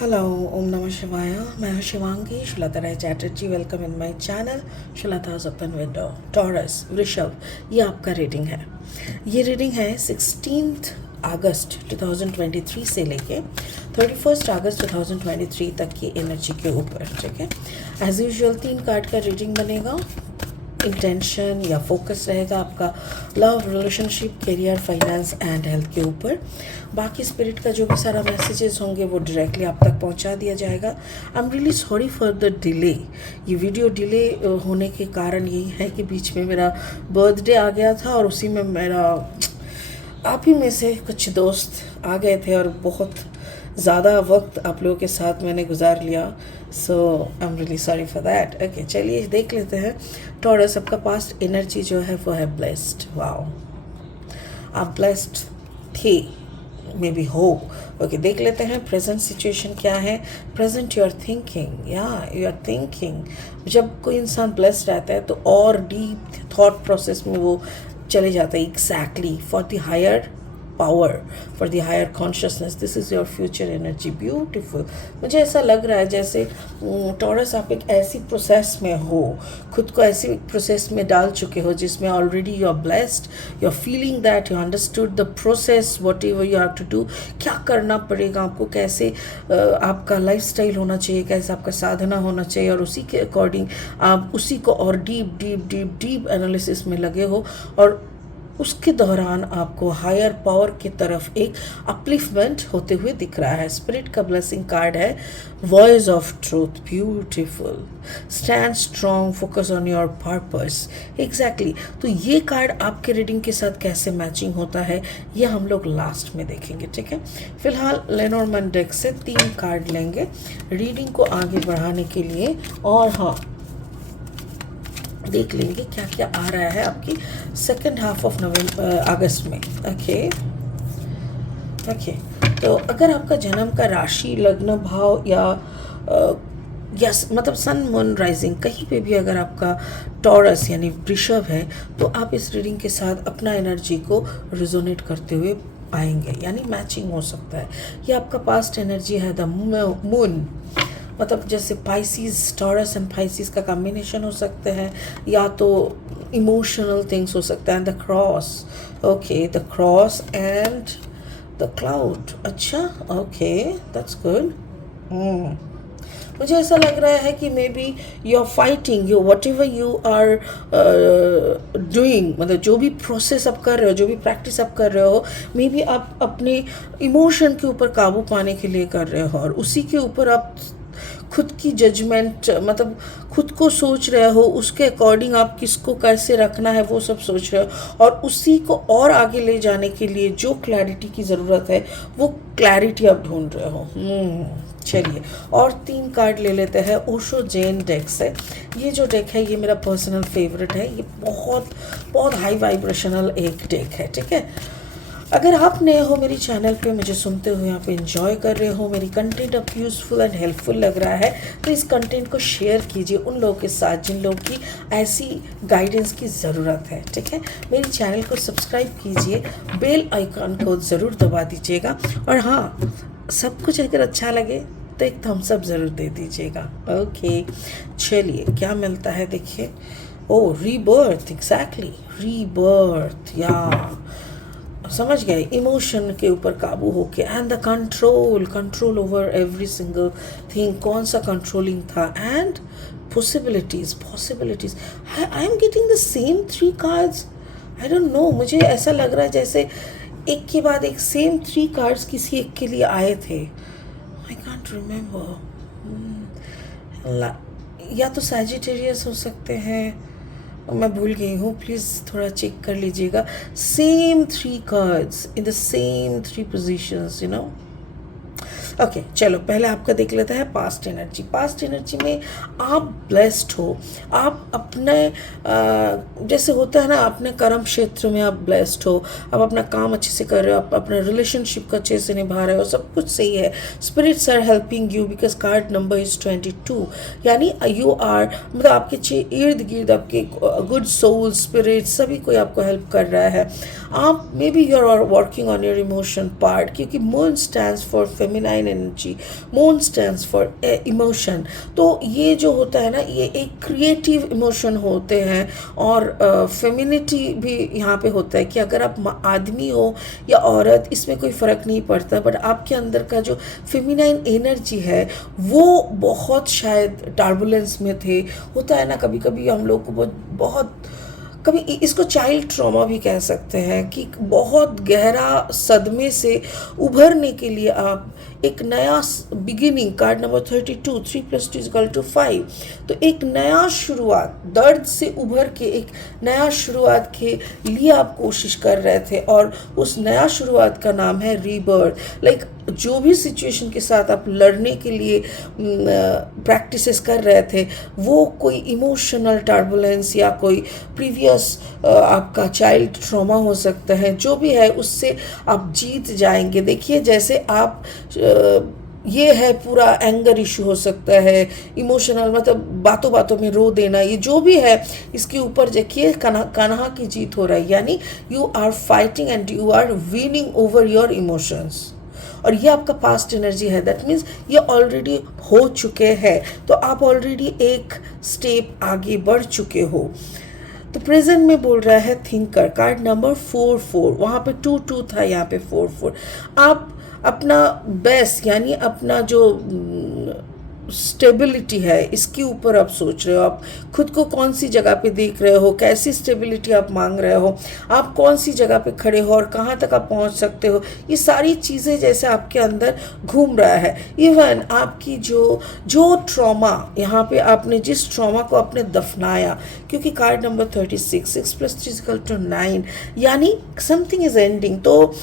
Hello, ओम नमः शिवाय। मैं हूं Shivangi Shulata Rai Chatterjee. Welcome in my channel Shulata's open window. Taurus वृषभ, ये आपका रीडिंग है। ये रीडिंग है 16 अगस्त 2023 से लेके 31 अगस्त 2023 तक की एनर्जी के ऊपर। ठीक है, एज यूजुअल 3 कार्ड का रीडिंग बनेगा। इंटेंशन या फोकस रहेगा आपका love, relationship, career, finance and health के ऊपर। बाकी स्पिरिट का जो भी सारा मैसेजेस होंगे वो डायरेक्टली आप तक पहुंचा दिया जाएगा। आई am really sorry for the delay. ये वीडियो डिले होने के कारण यही है कि बीच में मेरा बर्थडे आ गया था और उसी में मेरा आप ही में से कुछ दोस्त आ गए थे और बहुत ज़्यादा वक्त आप लोगों के साथ मैंने गुजार लिया। So I am really sorry for that. Okay, चलिए देख लेते हैं। टॉरस, आपका पास्ट एनर्जी जो है वो है ब्लेस्ड। वाओ, आप ब्लेस्ड थे, मे बी हो। ओके, देख लेते हैं प्रेजेंट सिचुएशन क्या है। प्रेजेंट यू आर थिंकिंग, या यू आर थिंकिंग। जब कोई इंसान ब्लेस्ड रहता है तो और डीप थॉट प्रोसेस में वो चले जाते हैं। Exactly for the higher power, for the higher consciousness, this is your future energy. Beautiful. मुझे ऐसा लग रहा है जैसे टॉरस आप एक ऐसी प्रोसेस में हो, खुद को ऐसी प्रोसेस में डाल चुके हो जिसमें already you are blessed, you are feeling that you understood the process, whatever you have to do, क्या करना पड़ेगा आपको, कैसे आपका लाइफ स्टाइल होना चाहिए, कैसे आपका साधना होना चाहिए, और उसी के अकॉर्डिंग आप उसी को और deep deep deep deep analysis में लगे हो। और उसके दौरान आपको हायर पावर की तरफ एक अपलिफ्टमेंट होते हुए दिख रहा है। स्पिरिट का ब्लेसिंग कार्ड है voice of truth. Beautiful. Stand strong, focus on your purpose. Exactly. तो ये कार्ड आपके रीडिंग के साथ कैसे मैचिंग होता है ये हम लोग लास्ट में देखेंगे। ठीक है, फिलहाल लेनॉर्मैन डेक से 3 कार्ड लेंगे रीडिंग को आगे बढ़ाने के लिए। और हाँ, देख लेंगे क्या क्या आ रहा है आपकी सेकेंड हाफ ऑफ अगस्त में। ओके ओके, तो अगर आपका जन्म का राशि, लग्न, भाव या यस मतलब सन, मून, राइजिंग कहीं पे भी अगर आपका टॉरस यानी वृषभ है तो आप इस रीडिंग के साथ अपना एनर्जी को रिजोनेट करते हुए आएंगे, यानी मैचिंग हो सकता है। ये आपका पास्ट एनर्जी है द मून, मतलब जैसे पाइसिस, टॉरस एंड पाइसिस का कॉम्बिनेशन हो सकते हैं, या तो इमोशनल थिंग्स हो सकता है। The cross, okay, the cross and the cloud. अच्छा, ओके, दैट्स गुड। मुझे ऐसा लग रहा है कि maybe you are fighting, you whatever you are doing, मतलब जो भी प्रोसेस आप कर रहे हो, जो भी प्रैक्टिस आप कर रहे हो, मे बी आप अपने इमोशन के ऊपर काबू पाने के लिए कर रहे हो, और उसी के ऊपर आप खुद की जजमेंट, मतलब खुद को सोच रहे हो, उसके अकॉर्डिंग आप किसको कैसे रखना है वो सब सोच रहे हो, और उसी को और आगे ले जाने के लिए जो क्लैरिटी की ज़रूरत है वो क्लैरिटी आप ढूंढ रहे हो। चलिए, और 3 कार्ड ले लेते हैं ओशो जैन डेक से। ये जो डेक है ये मेरा पर्सनल फेवरेट है। ये बहुत बहुत हाई वाइब्रेशनल एक डेक है। ठीक है, अगर आप नए हो मेरी चैनल पे, मुझे सुनते हुए आप एंजॉय कर रहे हो, मेरी कंटेंट आप यूज़फुल एंड हेल्पफुल लग रहा है, तो इस कंटेंट को शेयर कीजिए उन लोगों के साथ जिन लोगों की ऐसी गाइडेंस की ज़रूरत है। ठीक है, मेरी चैनल को सब्सक्राइब कीजिए, बेल आइकन को ज़रूर दबा दीजिएगा, और हाँ, सब कुछ अगर अच्छा लगे तो एक थम्स अप ज़रूर दे दीजिएगा। ओके, चलिए क्या मिलता है देखिए। ओ, रीबर्थ, एग्जैक्टली, रीबर्थ, या समझ गए, इमोशन के ऊपर काबू होके, and the control, control over every single thing. कौन सा कंट्रोलिंग था, and possibilities, possibilities. I am getting the same 3 cards. I don't know, मुझे ऐसा लग रहा है जैसे एक के बाद एक सेम 3 कार्ड्स किसी एक के लिए आए थे। I can't remember. या तो सैजिटेरियस हो सकते हैं, मैं भूल गई हूँ, प्लीज़ थोड़ा चेक कर लीजिएगा। Same 3 cards in the same 3 positions, you know. Okay, चलो पहले आपका देख लेते हैं पास्ट एनर्जी। पास्ट एनर्जी में आप ब्लेस्ड हो, आप अपने जैसे होता है ना, अपने कर्म क्षेत्र में आप ब्लेस्ड हो, आप अपना काम अच्छे से कर रहे हो, आप अपने रिलेशनशिप को अच्छे से निभा रहे हो, सब कुछ सही है। Spirits are helping you because card number is 22, यानी यू आर, मतलब आपके इर्द गिर्द आपके गुड सोल, स्पिरिट सभी कोई आपको हेल्प कर रहा है। आप maybe you are working on your emotion part, क्योंकि moon stands for feminine feminine energy, moon stands for emotion. तो ये जो होता है ना, ये एक क्रिएटिव इमोशन होते हैं, और फेमिनिटी भी यहाँ पे होता है कि अगर आप आदमी हो या औरत, इसमें कोई फ़र्क नहीं पड़ता, बट आपके अंदर का जो फेमिनाइन एनर्जी है वो बहुत शायद टर्बुलेंस में थे। होता है ना कभी कभी हम लोग को बहुत कभी इसको चाइल्ड ट्रॉमा भी कह सकते हैं, कि बहुत गहरा सदमे से उभरने के लिए आप एक नया बिगिनिंग, कार्ड नंबर 32, 3 + 2 = 5, तो एक नया शुरुआत, दर्द से उभर के एक नया शुरुआत के लिए आप कोशिश कर रहे थे, और उस नया शुरुआत का नाम है रीबर्थ। लाइक जो भी सिचुएशन के साथ आप लड़ने के लिए प्रैक्टिसेस कर रहे थे, वो कोई इमोशनल टर्बुलेंस या कोई प्रीवियस आपका चाइल्ड ट्रॉमा हो सकता है, जो भी है उससे आप जीत जाएंगे। देखिए जैसे आप ये है पूरा एंगर इशू हो सकता है, इमोशनल मतलब बातों बातों में रो देना, ये जो भी है इसके ऊपर देखिए कान्हा की जीत हो रहा है, यानी you are fighting and you are winning over your emotions. और ये आपका पास्ट एनर्जी है, दैट मीन्स ये ऑलरेडी हो चुके हैं, तो आप ऑलरेडी एक स्टेप आगे बढ़ चुके हो। तो प्रेजेंट में बोल रहा है थिंकर, कार्ड नंबर 4, वहाँ पे 2 था, यहाँ पे 4। आप अपना बेस्ट यानी अपना जो स्टेबिलिटी है इसके ऊपर आप सोच रहे हो, आप खुद को कौन सी जगह पे देख रहे हो, कैसी स्टेबिलिटी आप मांग रहे हो, आप कौन सी जगह पे खड़े हो और कहाँ तक आप पहुँच सकते हो, ये सारी चीज़ें जैसे आपके अंदर घूम रहा है। इवन आपकी जो ट्रॉमा, यहाँ पे आपने जिस ट्रॉमा को आपने दफनाया, क्योंकि कार्ड नंबर 36, 6 + 3 = 9, यानी समथिंग इज एंडिंग। तो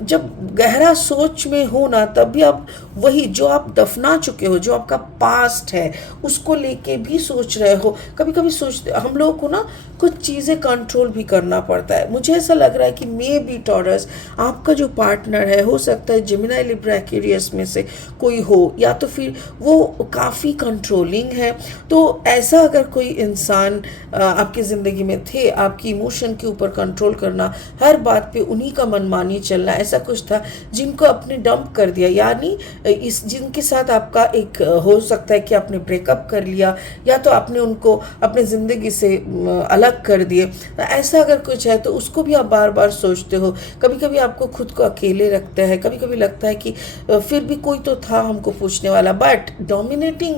जब गहरा सोच में हो ना, तब भी आप वही जो आप दफना चुके हो, जो आपका पास्ट है, उसको लेके भी सोच रहे हो। कभी कभी सोचते हम लोगों को ना कुछ चीज़ें कंट्रोल भी करना पड़ता है। मुझे ऐसा लग रहा है कि मे बी टॉरस आपका जो पार्टनर है, हो सकता है जेमिनी, लिब्रा, एक्वेरियस में से कोई हो, या तो फिर वो काफ़ी कंट्रोलिंग है। तो ऐसा अगर कोई इंसान आपकी ज़िंदगी में थे, आपकी इमोशन के ऊपर कंट्रोल करना, हर बात पे उन्हीं का मनमानी चलना, ऐसा कुछ था, जिनको आपने डंप कर दिया, यानी जिनके साथ आपका एक हो सकता है कि आपने ब्रेकअप कर लिया, या तो आपने उनको अपने ज़िंदगी से अलग कर दिए। ऐसा अगर कुछ है तो उसको भी आप बार बार सोचते हो। कभी कभी आपको खुद को अकेले रखते हैं, कभी कभी लगता है कि फिर भी कोई तो था हमको पूछने वाला। बट डोमिनेटिंग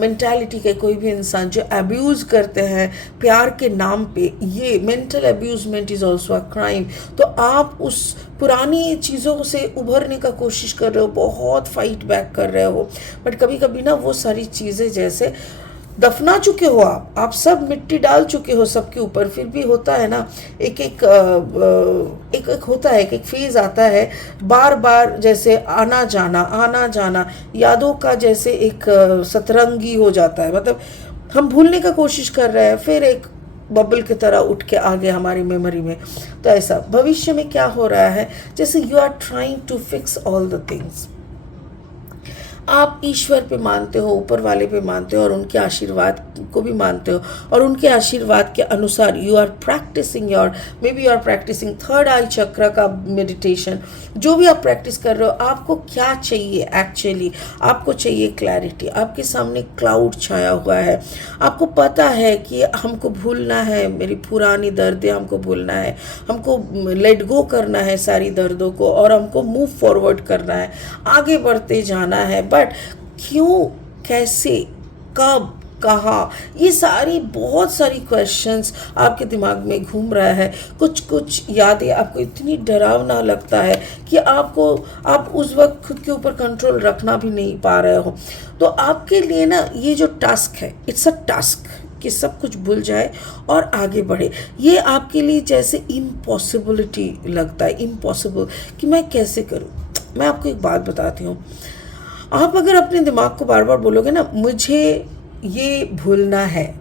मेंटालिटी के कोई भी इंसान जो अब्यूज़ करते हैं प्यार के नाम पे, ये mental abusement is also a crime. तो आप उस पुरानी चीज़ों से उभरने का कोशिश कर रहे हो, बहुत फाइट बैक कर रहे हो, बट कभी कभी ना वो सारी चीज़ें जैसे दफना चुके हो, आप सब मिट्टी डाल चुके हो सबके ऊपर, फिर भी होता है ना एक होता है, एक फेज आता है, बार बार जैसे आना जाना यादों का जैसे एक सतरंगी हो जाता है। मतलब हम भूलने का कोशिश कर रहे हैं, फिर एक बबल की तरह उठ के आ गया हमारी मेमोरी में। तो ऐसा भविष्य में क्या हो रहा है, जैसे you are trying to fix all the things. आप ईश्वर पे मानते हो, ऊपर वाले पे मानते हो, और उनके आशीर्वाद को भी मानते हो, और उनके आशीर्वाद के अनुसार you are practicing your, maybe you are practicing third eye chakra का मेडिटेशन। जो भी आप प्रैक्टिस कर रहे हो, आपको क्या चाहिए एक्चुअली, आपको चाहिए क्लैरिटी। आपके सामने क्लाउड छाया हुआ है, आपको पता है कि हमको भूलना है, मेरी पुरानी दर्दें हमको भूलना है, हमको लेट गो करना है सारी दर्दों को, और हमको मूव फॉरवर्ड करना है, आगे बढ़ते जाना है। बट क्यों, कैसे, कब, कहाँ, ये सारी बहुत सारी क्वेश्चंस आपके दिमाग में घूम रहा है। कुछ यादें आपको इतनी डरावना लगता है कि आप उस वक्त खुद के ऊपर कंट्रोल रखना भी नहीं पा रहे हो। तो आपके लिए ना ये जो टास्क है, इट्स अ टास्क कि सब कुछ भूल जाए और आगे बढ़े। ये आपके लिए जैसे इम्पॉसिबिलिटी लगता है, इम्पॉसिबल कि मैं कैसे करूँ। मैं आपको एक बात बताती हूँ, आप अगर अपने दिमाग को बार बार बोलोगे ना मुझे ये भूलना है,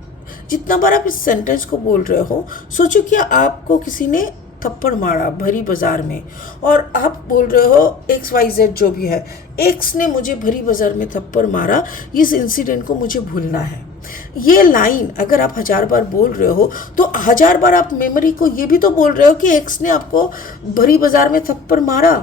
जितना बार आप इस सेंटेंस को बोल रहे हो, सोचो कि आपको किसी ने थप्पड़ मारा भरी बाजार में, और आप बोल रहे हो XYZ जो भी है, एक्स ने मुझे भरी बाजार में थप्पड़ मारा, इस इंसिडेंट को मुझे भूलना है। ये लाइन अगर आप 1000 बार बोल रहे हो, तो 1000 बार आप मेमोरी को ये भी तो बोल रहे हो कि एक्स ने आपको भरी बाजार में थप्पड़ मारा।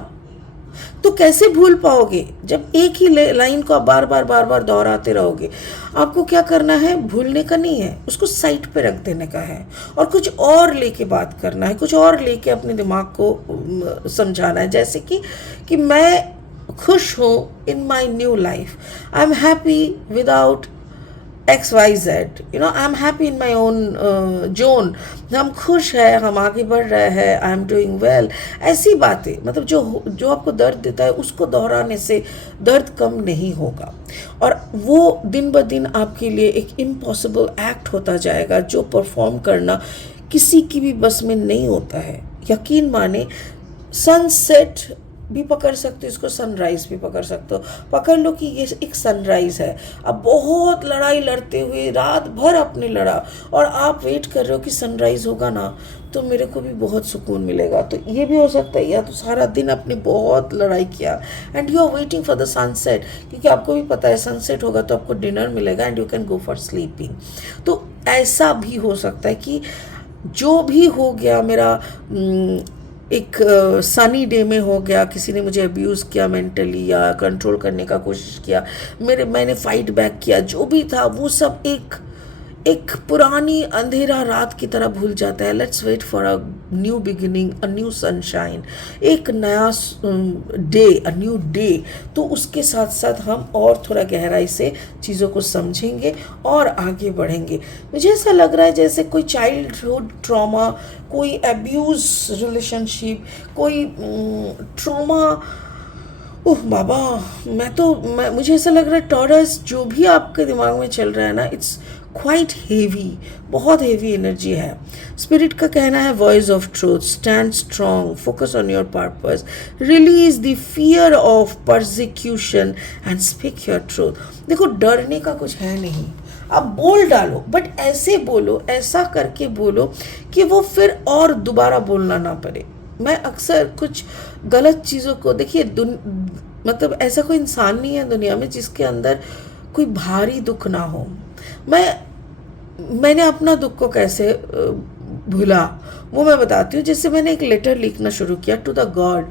तो कैसे भूल पाओगे जब एक ही लाइन को आप बार बार दोहराते रहोगे। आपको क्या करना है, भूलने का नहीं है, उसको साइड पे रख देने का है और कुछ और लेके बात करना है, कुछ और लेके अपने दिमाग को समझाना है। जैसे कि मैं खुश हूँ in my new life, I am happy without XYZ, I am happy in my own zone. हम खुश है, हम आगे बढ़ रहे हैं, आई एम डूइंग वेल। ऐसी बातें, मतलब जो आपको दर्द देता है उसको दोहराने से दर्द कम नहीं होगा और वो दिन ब दिन आपके लिए एक इम्पॉसिबल एक्ट होता जाएगा जो परफॉर्म करना किसी की भी बस में नहीं होता है। यकीन माने, सनसेट भी पकड़ सकते हो, इसको सनराइज भी पकड़ सकते हो। पकड़ लो कि ये एक सनराइज है। अब बहुत लड़ाई लड़ते हुए रात भर आपने लड़ा और आप वेट कर रहे हो कि सनराइज होगा ना तो मेरे को भी बहुत सुकून मिलेगा। तो ये भी हो सकता है, या तो सारा दिन आपने बहुत लड़ाई किया and you are waiting for the sunset, क्योंकि आपको भी पता है सनसेट होगा तो आपको डिनर मिलेगा and you can go for sleeping. तो ऐसा भी हो सकता है कि जो भी हो गया मेरा एक सनी डे में हो गया, किसी ने मुझे अब्यूज़ किया मेंटली या कंट्रोल करने का कोशिश किया, मैंने फाइट बैक किया, जो भी था वो सब एक पुरानी अंधेरा रात की तरह भूल जाता है। Let's wait for a new beginning, a new sunshine, एक नया डे, अ न्यू डे। तो उसके साथ साथ हम और थोड़ा गहराई से चीज़ों को समझेंगे और आगे बढ़ेंगे। मुझे ऐसा लग रहा है जैसे कोई चाइल्डहुड ट्रॉमा, कोई अब्यूज़ रिलेशनशिप, कोई ट्रॉमा। ओह बाबा, मुझे ऐसा लग रहा है टॉरस, जो भी आपके दिमाग में चल रहा है ना, इट्स क्वाइट हेवी, बहुत हेवी एनर्जी है। स्पिरिट का कहना है voice of truth, stand strong, focus on your purpose, release the fear of persecution and speak your truth. देखो, डरने का कुछ है नहीं, आप बोल डालो, बट ऐसे बोलो, ऐसा करके बोलो कि वो फिर और दोबारा बोलना ना पड़े। मैं अक्सर कुछ गलत चीज़ों को, देखिए मतलब ऐसा कोई इंसान नहीं है दुनिया में जिसके अंदर कोई भारी दुख ना हो। मैंने अपना दुख को कैसे भूला वो मैं बताती हूँ। जैसे मैंने एक लेटर लिखना शुरू किया टू द गॉड,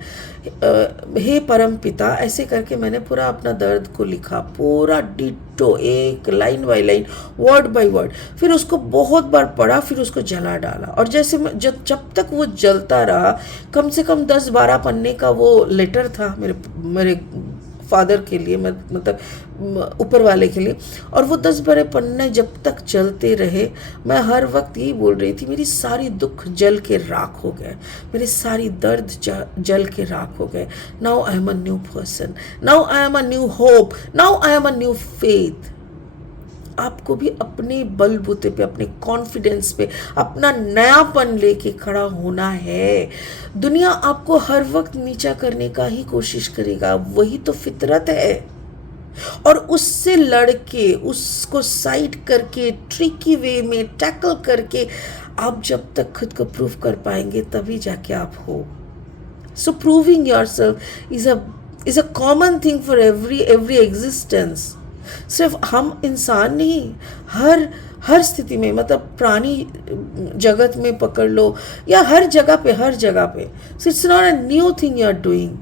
हे परम पिता, ऐसे करके मैंने पूरा अपना दर्द को लिखा, पूरा डिटो, एक line by line, word by word. फिर उसको बहुत बार पढ़ा, फिर उसको जला डाला। और जैसे जब तक वो जलता रहा, कम से कम 10-12 पन्ने का वो लेटर था मेरे फादर के लिए, मतलब ऊपर वाले के लिए। और वो 10-12 पन्ने जब तक चलते रहे, मैं हर वक्त यही बोल रही थी, मेरी सारी दुख जल के राख हो गए, मेरे सारी दर्द जल के राख हो गए। Now I am a new person, now I am a new hope, now I am a new faith. आपको भी अपने बलबूते पे, अपने कॉन्फिडेंस पे अपना नयापन लेके खड़ा होना है। दुनिया आपको हर वक्त नीचा करने का ही कोशिश करेगा, वही तो फितरत है। और उससे लड़के, उसको साइड करके, ट्रिकी वे में टैकल करके आप जब तक खुद को प्रूव कर पाएंगे तभी जाके आप हो। So proving yourself is a common thing for every existence. सिर्फ हम इंसान नहीं, हर स्थिति में, मतलब प्राणी जगत में पकड़ लो या हर जगह पे so it's not a new thing you are doing.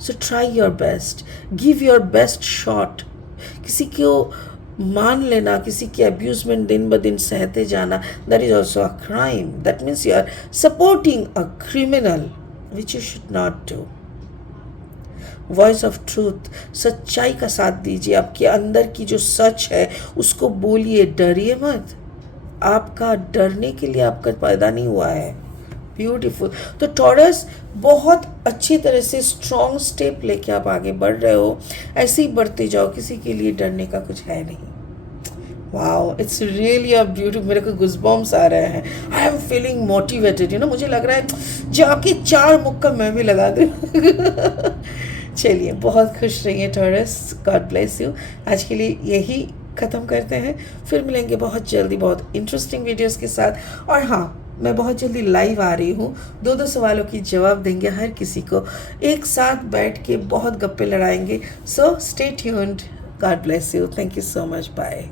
So try your best, give your best shot. किसी को मान लेना, किसी की अब्यूजमेंट दिन ब दिन सहते जाना, that is also a crime. That means you are supporting a criminal which you should not do. Voice of truth, सच्चाई का साथ दीजिए, आपके अंदर की जो सच है उसको बोलिए, डरिए मत। आपका डरने के लिए आपका पैदा नहीं हुआ है। ब्यूटीफुल। तो टॉरस, बहुत अच्छी तरह से स्ट्रॉन्ग स्टेप लेके आप आगे बढ़ रहे हो, ऐसे ही बढ़ते जाओ, किसी के लिए डरने का कुछ है नहीं। Wow, it's really a beautiful. मेरे को गुज़बम्स आ रहे हैं, आई एम फीलिंग मोटिवेटेड, मुझे लग रहा है जाके 4 मुक्का मैं भी लगा दूँ। चलिए, बहुत खुश रहिए टॉरस, गॉड ब्लेस यू। आज के लिए यही ख़त्म करते हैं, फिर मिलेंगे बहुत जल्दी बहुत इंटरेस्टिंग वीडियोस के साथ। और हाँ, मैं बहुत जल्दी लाइव आ रही हूँ, 2 सवालों की जवाब देंगे हर किसी को, एक साथ बैठ के बहुत गप्पे लड़ाएंगे। So stay tuned, God bless you, thank you so much, bye.